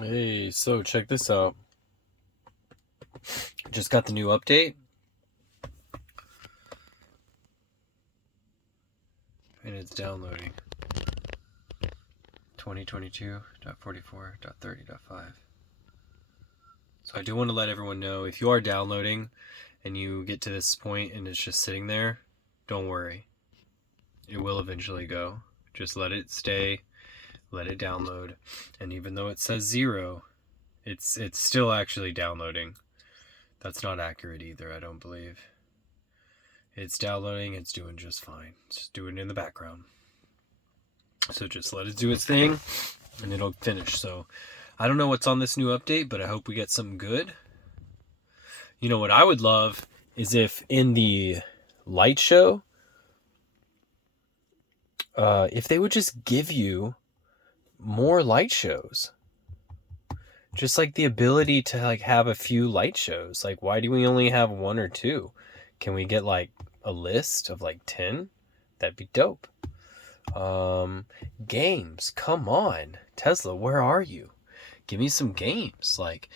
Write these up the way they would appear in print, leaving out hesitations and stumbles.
Hey, so check this out. Just got the new update. And it's downloading. 2022.44.30.5. So I do want to let everyone know, if you are downloading and you get to this point and it's just sitting there, don't worry. It will eventually go. Just let it stay, let it download. And even though it says 0, it's still actually downloading. That's not accurate either, I don't believe. It's downloading, it's doing just fine. It's just doing it in the background. So just let it do its thing and it'll finish. So I don't know what's on this new update, but I hope we get something good. You know what I would love is if in the light show, if they would just give you more light shows. Just like the ability to like have a few light shows. Like, why do we only have 1 or 2? Can we get like a list of like 10? That'd be dope. Games, come on. Tesla, where are you? Give me some games. Like,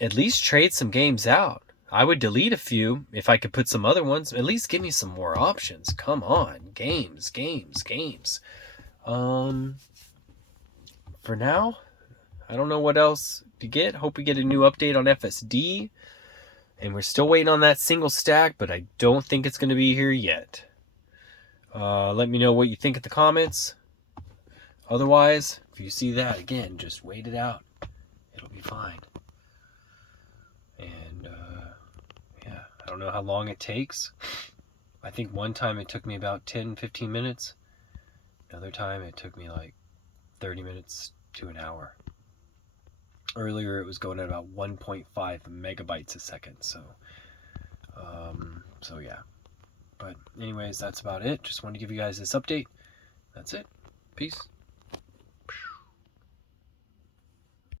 at least trade some games out. I would delete a few if I could put some other ones. At least give me some more options. Come on. Games. For now, I don't know what else to get. Hope we get a new update on FSD. And we're still waiting on that single stack, but I don't think it's going to be here yet. Let me know what you think in the comments. Otherwise, if you see that, again, just wait it out. It'll be fine. And, yeah, I don't know how long it takes. I think one time it took me about 10-15 minutes. Another time it took me like 30 minutes to an hour. Earlier it was going at about 1.5 megabytes a second. So yeah. But anyways, that's about it. Just wanted to give you guys this update. That's it. Peace.